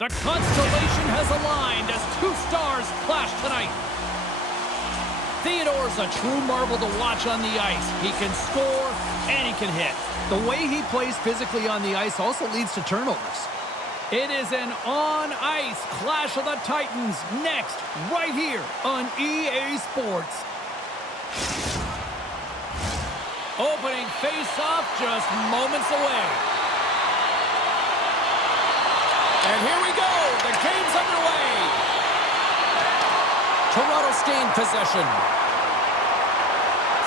The constellation has aligned as two stars clash tonight. Theodore's a true marvel to watch on the ice. He can score and he can hit. The way he plays physically on the ice also leads to turnovers. It is an on-ice clash of the Titans next, right here on EA Sports. Opening face-off just moments away. And here we go. The game's underway. Toronto's gained possession.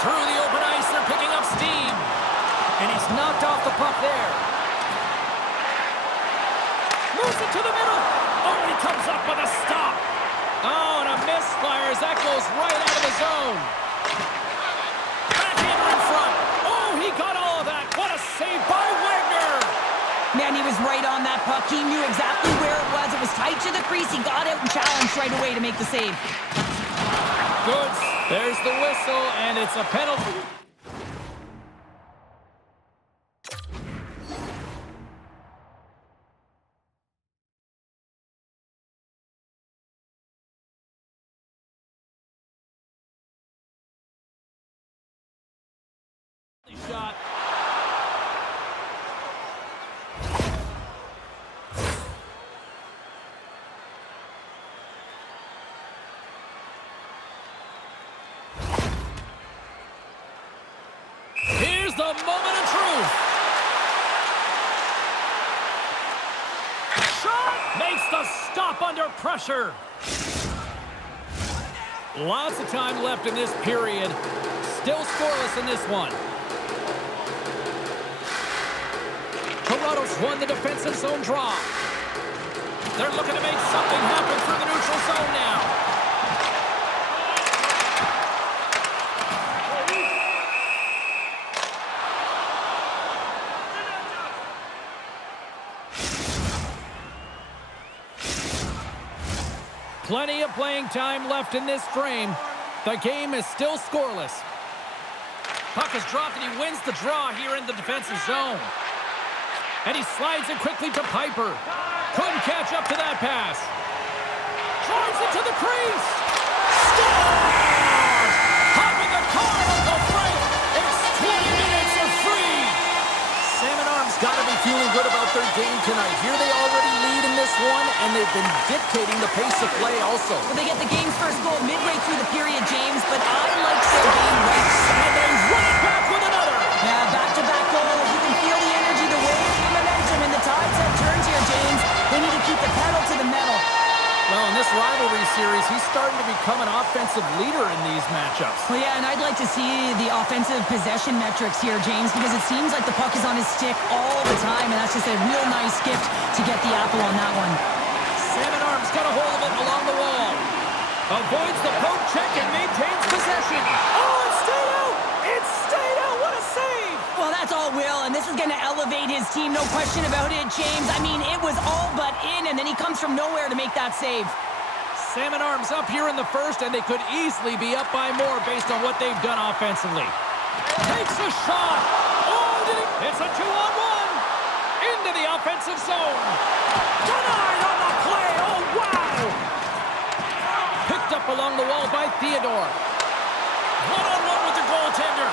Through the open ice, they're picking up steam. And he's knocked off the puck there. Moves it to the middle. Oh, he comes up with a stop. Oh, and a misfire as that goes right out of the zone. Backhander in front. Oh, he got all of that. What a save by Wagner. Man, he was right on that puck. He knew exactly where it was. It was tight to the crease. He got out and challenged right away to make the save. Good. There's the whistle, and it's a penalty. Shot. Here's the moment of truth. Shot makes the stop under pressure. Lots of time left in this period. Still scoreless in this one. Toronto's won the defensive zone draw. They're looking to make something happen through the neutral zone now. Plenty of playing time left in this frame. The game is still scoreless. Puck is dropped and he wins the draw here in the defensive zone. And he slides it quickly to Piper. Couldn't catch up to that pass. Drives it to the crease. Scores! Hopping the car of the Frank. It's 20 minutes of free. Salmon Arms got to be feeling good about their game tonight. Here they already lead in this one, and they've been dictating the pace of play also. Well, they get the game's first goal midway through the period, James, but I like their game right. And they run it back with another. Yeah, back-to-back goals. You can feel the energy, the wave, the momentum, and the tides have turned here, James. They need to keep the pedal to the metal. Well, in this rivalry series, he's starting to become an offensive leader in these matchups. Well, yeah, and I'd like to see the offensive possession metrics here, James, because it seems like the puck is on his stick all the time, and that's just a real nice gift to get the apple on that one. Salmon Arms got a hold of it along the wall. Avoids the poke check and maintains possession. Oh, it stayed out! It stayed out! What a save! Well, that's all Will, and this is going to elevate his team, no question about it, James. I mean, it was all but in, and then he comes from nowhere to make that save. Salmon Arms up here in the first, and they could easily be up by more based on what they've done offensively. Takes a shot. Oh, did he? It's a 2-on-1. Into the offensive zone. Denied on the play. Oh, wow. Picked up along the wall by Theodore. One-on-one with the goaltender.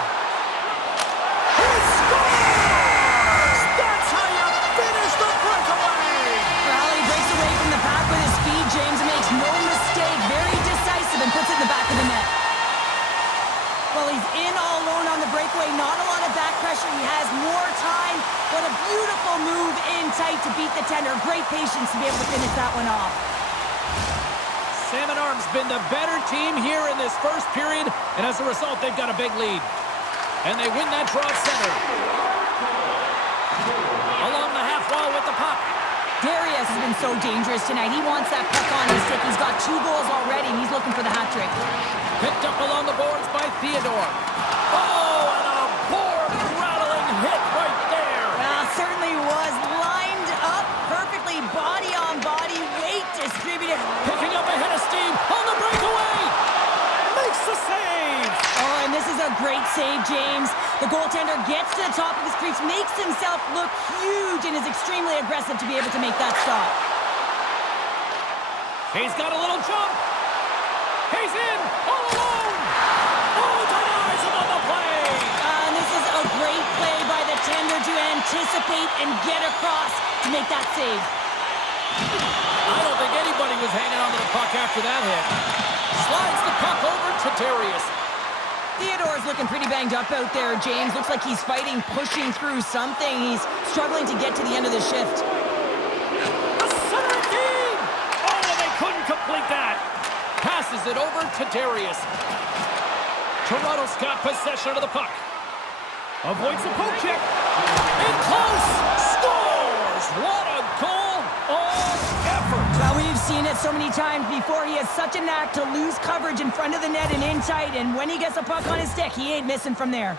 He scores! That's how you finish the breakaway. Well, he breaks away from the pack with his speed, James, and makes no mistake. Very decisive and puts it in the back of the net. Well, he's in all alone on the breakaway. Not a lot of back pressure. He has more time. What a beautiful move in tight to beat the tender. Great patience to be able to finish that one off. Salmon Arms been the better team here in this first period, and as a result, they've got a big lead. And they win that draw center. Along the half wall with the puck. Darius has been so dangerous tonight. He wants that puck on his stick. He's got 2 goals already, and he's looking for the hat trick. Picked up along the boards by Theodore. Oh, and a board-rattling hit right there. Well, certainly was lined up perfectly, body on body, weight distributed. Picking up a hit of steam on the breakaway. Makes the save. Oh, and this is a great save, James. The goaltender gets to the top of his crease, makes himself look huge, and is extremely aggressive to be able to make that stop. He's got a little jump. He's in, all alone. Oh, denies him on the play. And this is a great play by the tender to anticipate and get across to make that save. I don't think anybody was hanging on to the puck after that hit. Slides the puck over to Darius. Theodore's looking pretty banged up out there, James. Looks like he's fighting, pushing through something. He's struggling to get to the end of the shift. A center feed! Oh, they couldn't complete that. Passes it over to Darius. Toronto's got possession of the puck. Avoids the poke check. In close! Scores! What a goal of effort! Well, we've seen it so many times before. He has such a knack to lose coverage in front of the net and in tight, and when he gets a puck on his stick, he ain't missing from there.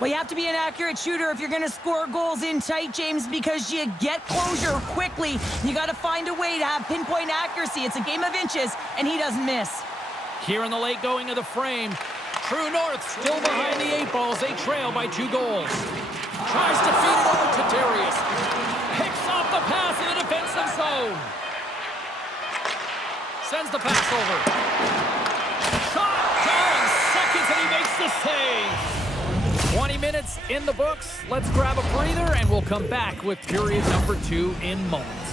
Well, you have to be an accurate shooter if you're going to score goals in tight, James, because you get closure quickly. You got to find a way to have pinpoint accuracy. It's a game of inches, and he doesn't miss. Here in the late going of the frame, True North still behind the 8 balls. They trail by 2 goals. Tries to feed it over to Darius. Picks off the pass in the defensive zone. Sends the pass over. Shot down seconds and he makes the save. 20 minutes in the books. Let's grab a breather and we'll come back with period number 2 in moments.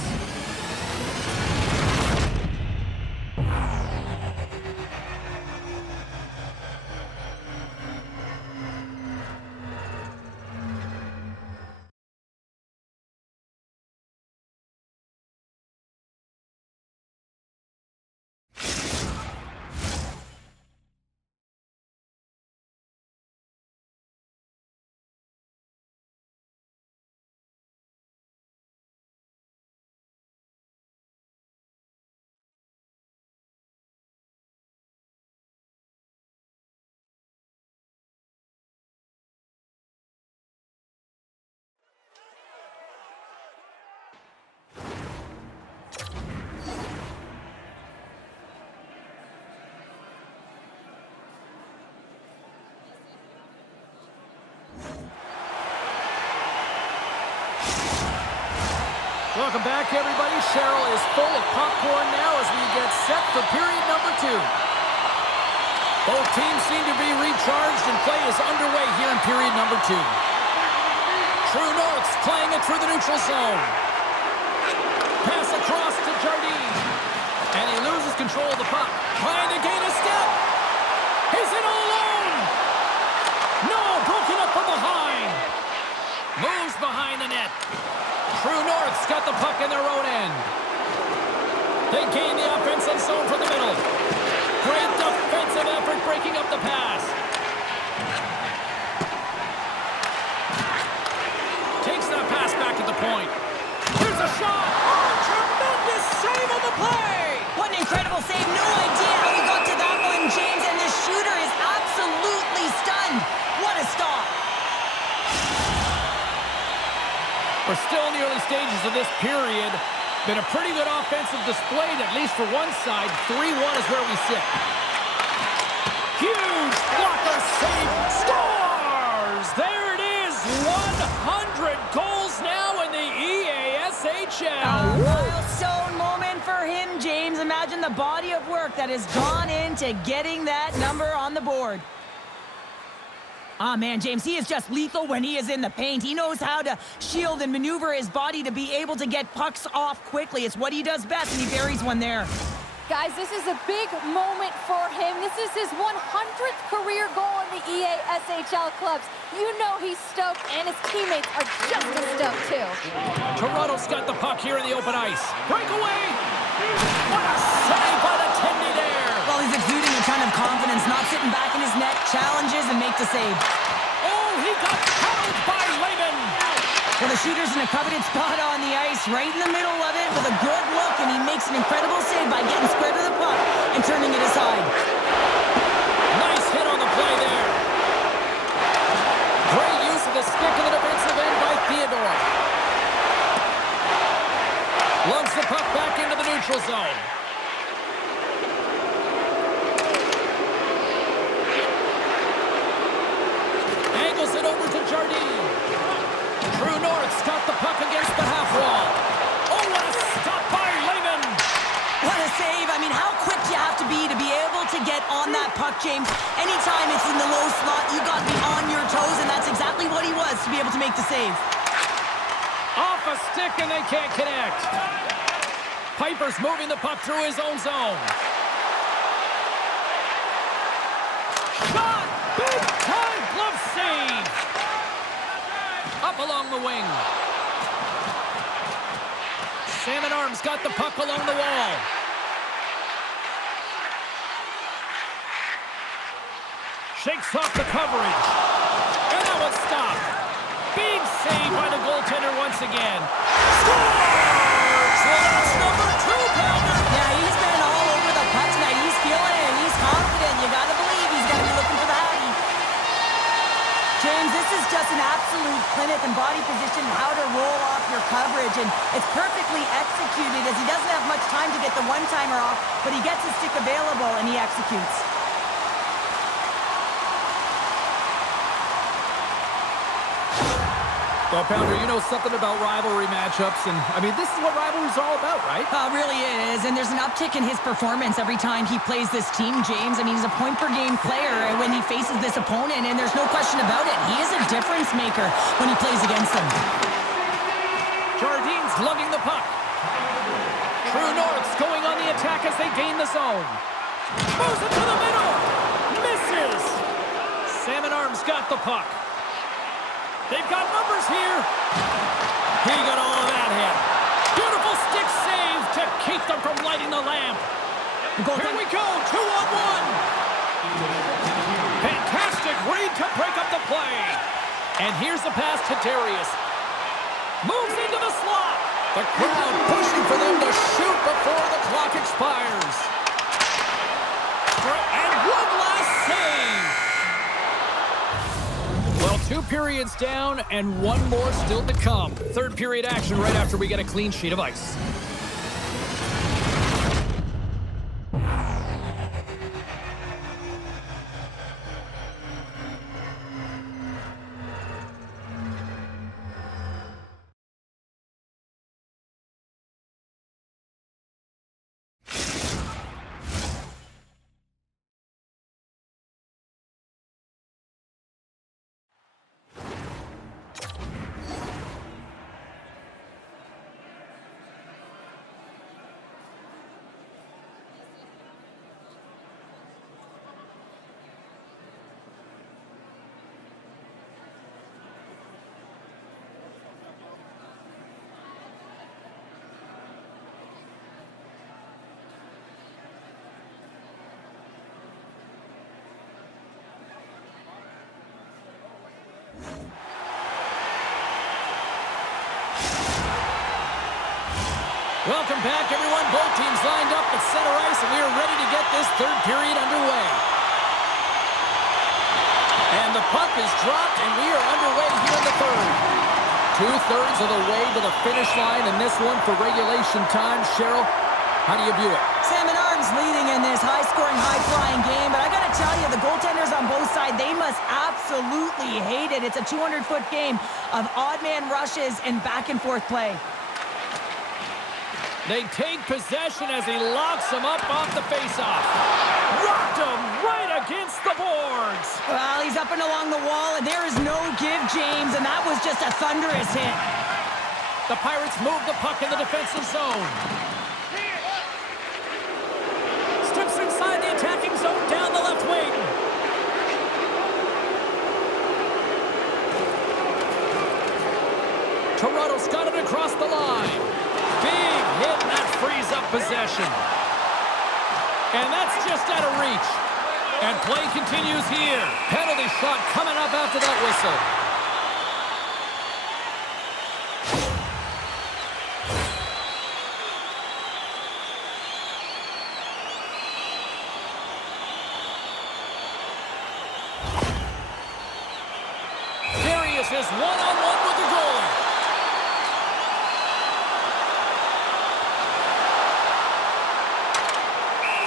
Welcome back, everybody. Cheryl is full of popcorn now as we get set for period number 2. Both teams seem to be recharged and play is underway here in period number 2. True North's playing it through the neutral zone. Pass across to Jardine. And he loses control of the puck. Trying to gain a step. He's in all alone. No, broken up from behind. Moves behind the net. True North's got the puck in their own end. They gain the offensive zone from the middle. Great defensive effort breaking up the pass. Takes that pass back at the point. Here's a shot. Oh, tremendous save on the play. What an incredible save. No idea how he got to that one, James, and the shooter is absolutely stunned. What a stop. We're still in the early stages of this period. Been a pretty good offensive display, at least for one side. 3-1 is where we sit. Huge blocker save. Scores! There it is. 100 goals now in the EASHL. A milestone moment for him, James. Imagine the body of work that has gone into getting that number on the board. Ah, man, James, he is just lethal when he is in the paint. He knows how to shield and maneuver his body to be able to get pucks off quickly. It's what he does best, and he buries one there. Guys, this is a big moment for him. This is his 100th career goal in the EASHL clubs. You know he's stoked, and his teammates are just as stoked, too. Toronto's got the puck here in the open ice. Breakaway! What a save by the Tindy there! Well, he's exuding a ton of confidence, not sitting back in his net, challenges and makes the save. Oh, he got held by Lehman! Well, the shooter's in a coveted spot on the ice, right in the middle of it with a good look, and he makes an incredible save by getting square to the puck and turning it aside. Nice hit on the play there. Great use of the stick in the defensive end by Theodore. Lugs the puck back into the neutral zone. Angles it over to Jardine. True North's got the puck against the half wall. Oh, what a stop by Lehman. on that puck, James. Anytime it's in the low slot, you got to be on your toes, and that's exactly what he was to be able to make the save. Off a stick, and they can't connect. Piper's moving the puck through his own zone. Shot! Big time glove save! Up along the wing. Salmon Arms got the puck along the wall. Shakes off the coverage. And that one's stopped. Big save by the goaltender once again. Scores! Well, that's number 2-pounder. Yeah, he's been all over the puck tonight. He's feeling it, and he's confident. You got to believe he's going to be looking for the hockey. James, this is just an absolute clinic and body position, how to roll off your coverage, and it's perfectly executed as he doesn't have much time to get the one-timer off, but he gets his stick available, and he executes. Well, Pounder, you know something about rivalry matchups, and, I mean, this is what rivalry's all about, right? Really is, and there's an uptick in his performance every time he plays this team, James. I mean, he's a point-per-game player when he faces this opponent, and there's no question about it. He is a difference maker when he plays against them. Jardine's lugging the puck. True North's going on the attack as they gain the zone. Moves it to the middle. Misses. Salmon Arms got the puck. They've got numbers here. He got all of that hit. Beautiful stick save to keep them from lighting the lamp. Here we go, 2-on-1. Fantastic read to break up the play. And here's the pass to Darius. Moves into the slot. The crowd pushing for them to shoot before the clock expires. And one last save. Well, 2 periods down and 1 more still to come. Third period action right after we get a clean sheet of ice. Welcome back, everyone. Both teams lined up at center ice, and we are ready to get this third period underway. And the puck is dropped, and we are underway here in the third. 2/3 of the way to the finish line in this one for regulation time. Cheryl, how do you view it? Salmon Arms leading in this high-scoring, high-flying game, but I got to tell you, the goaltenders on both sides, they must absolutely hate it. It's a 200-foot game of odd-man rushes and back-and-forth play. They take possession as he locks him up off the faceoff. Rocked him right against the boards. Well, he's up and along the wall, and there is no give, James, and that was just a thunderous hit. The Pirates move the puck in the defensive zone. Steps inside the attacking zone down the left wing. Toronto's got it across the line. Big hit, and that frees up possession. And that's just out of reach. And play continues here. Penalty shot coming up after that whistle. Darius is one-on-one with the goalie.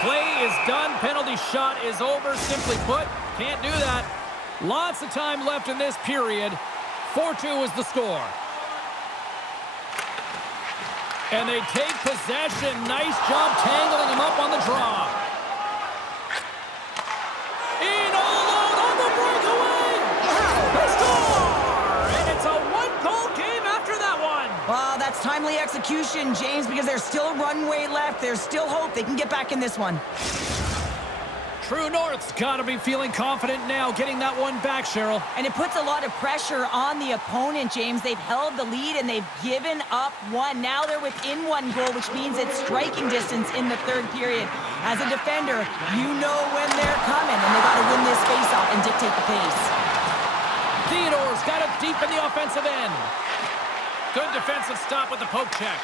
Play is done. Penalty shot is over. Simply put, can't do that. Lots of time left in this period. 4-2 is the score. And they take possession. Nice job tangling him up on the draw. timely execution, James, because there's still runway left. There's still hope they can get back in this one. True North's got to be feeling confident now, getting that one back, Cheryl. And it puts a lot of pressure on the opponent, James. They've held the lead and they've given up one. Now they're within one goal, which means it's striking distance in the third period. As a defender, you know when they're coming, and they got to win this faceoff and dictate the pace. Theodore's got it deep in the offensive end. Good defensive stop with the poke check.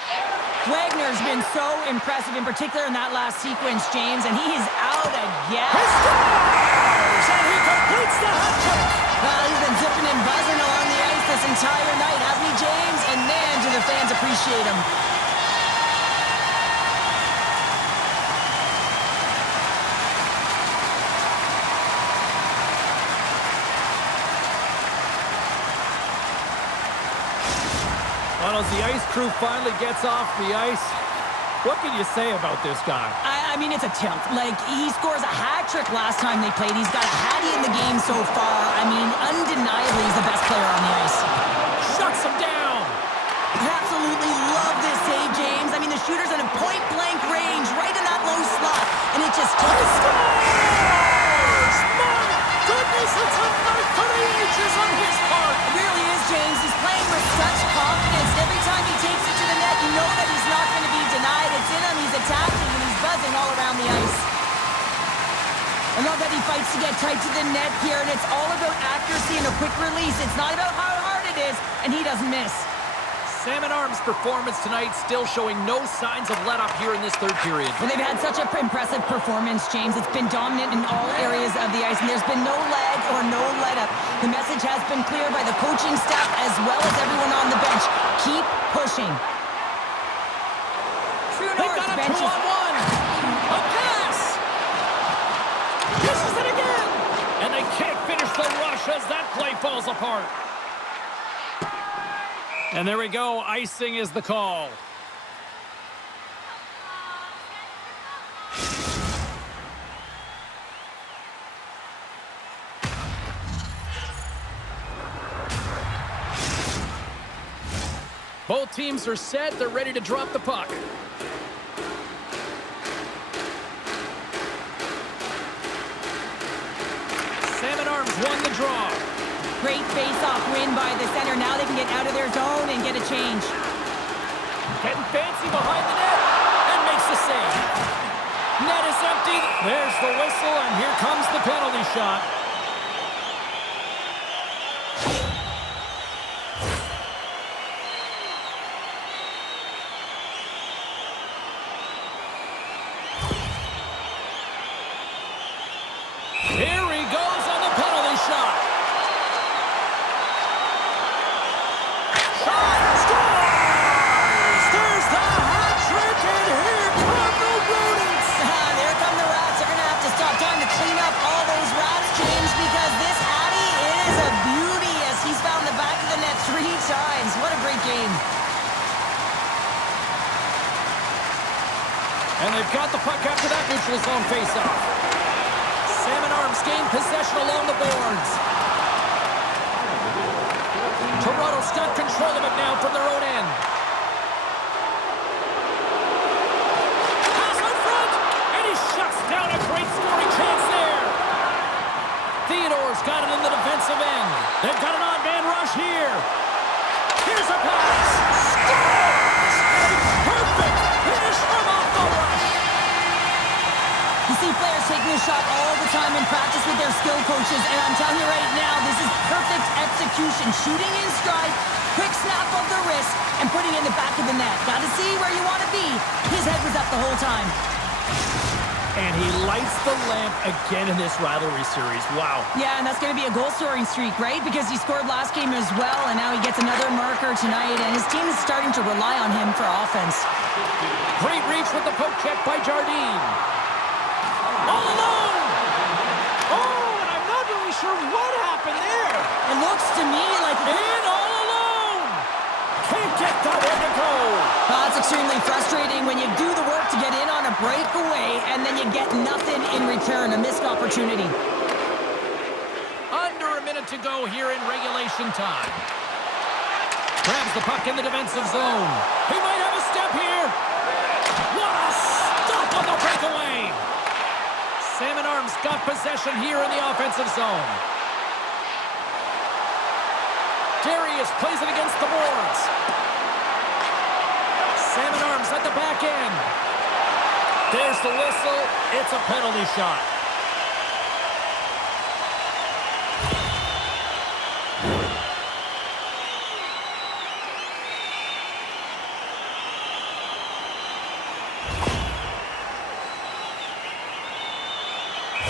Wagner's been so impressive, in particular in that last sequence, James, and he is out again. He scores! And he completes the hat trick! Well, he's been zipping and buzzing along the ice this entire night, hasn't he, James? And man, do the fans appreciate him. Well, as the ice crew finally gets off the ice, what can you say about this guy? I mean, it's a tilt. Like, he scores a hat trick last time they played. He's got a hattie in the game so far. I mean, undeniably, he's the best player on the ice. Shuts him down! Absolutely love this save, James. I mean, the shooter's in a point-blank range, right in that low slot, and it just takes... Scores! My goodness, it's a night for the ages on his part! It really is, James. He's playing with such confidence. Every time he takes it to the net, you know that he's not going to be denied. It's in him, he's attacking, and he's buzzing all around the ice. I love that he fights to get tight to the net here, and it's all about accuracy and a quick release. It's not about how hard it is, and he doesn't miss. Salmon Arms' performance tonight still showing no signs of let-up here in this third period. Well, they've had such an impressive performance, James. It's been dominant in all areas of the ice, and there's been no lag or no let-up. The message has been clear by the coaching staff as well as everyone on the bench. Keep pushing. True They've North got a bench is... 2-on-1! A pass! Misses it again! And they can't finish the rush as that play falls apart. And there we go. Icing is the call. Both teams are set. They're ready to drop the puck. Salmon Arms won the draw. Great face-off win by the center. Now they can get out of their zone and get a change. Getting fancy behind the net and makes the save. Net is empty. There's the whistle, and here comes the penalty shot. Here he goes on the penalty shot. Shot scores! There's the hat trick, and here come the rodents. There come the rats. They're going to have to stop time to clean up all those rats, James, because this Hattie is a beauty as he's found the back of the net 3 times. What a great game. And they've got the puck after that neutral zone faceoff. Salmon Arms gain possession along the boards. Toronto's got control of it now from their own end. Pass on front, and he shuts down a great scoring chance there. Theodore's got it in the defensive end. They've got an on-man rush here. Here's a pass. Scores! A perfect finish from off the rush. You see players taking a shot all the time in practice with their skill coaches, and I'm telling you right now, this is perfect execution. Shooting in stride, quick snap of the wrist, and putting it in the back of the net. Got to see where you want to be. His head was up the whole time. And he lights the lamp again in this rivalry series. Wow. Yeah, and that's going to be a goal-scoring streak, right? Because he scored last game as well, and now he gets another marker tonight, and his team is starting to rely on him for offense. Great reach with the poke check by Jardine. All alone! Oh, and I'm not really sure what happened there. It looks to me like... In all alone! Can't get that one to go. Well, it's extremely frustrating when you do the work to get in on a breakaway, and then you get nothing in return, a missed opportunity. Under a minute to go here in regulation time. Grabs the puck in the defensive zone. He might have a step here. What a stop on the breakaway. Salmon Arms got possession here in the offensive zone. Darius plays it against the boards. Salmon Arms at the back end. There's the whistle. It's a penalty shot.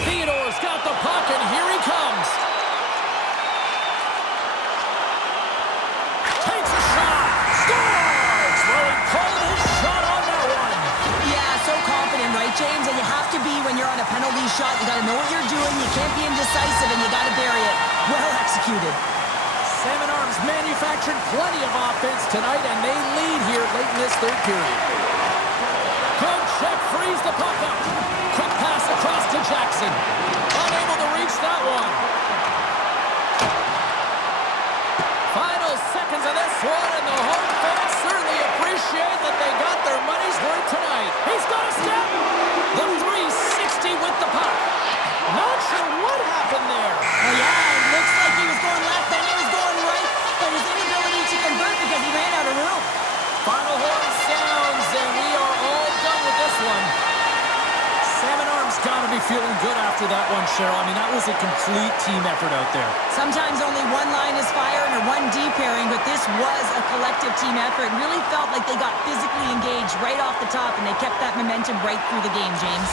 Theodore's got the puck, and here he comes. Takes a shot. Scores! Well, he called his shot on that one. Yeah, so confident, right, James? And you have to be when you're on a penalty shot. You got to know what you're doing. You can't be indecisive, and you got to bury it. Well executed. Salmon Arms manufactured plenty of offense tonight, and they lead here late in this third period. Good check, frees the puck up. Quick pass across to Jackson. Unable to reach that one. Final seconds of this one, and the home fans certainly appreciate that they got their money's worth tonight. He's got a step. The 360 with the puck. Not sure what happened there. Well, yeah, it looks like he was going left, then he was going right, but his inability to convert because he ran out of room. Final horn sounds, and we are all done with this one. Salmon Arms got to be feeling good after that one, Cheryl. I mean, that was a complete team effort out there. Sometimes only one line is firing or one D pairing, but this was a collective team effort. It really felt like they got physically engaged right off the top, and they kept that momentum right through the game, James.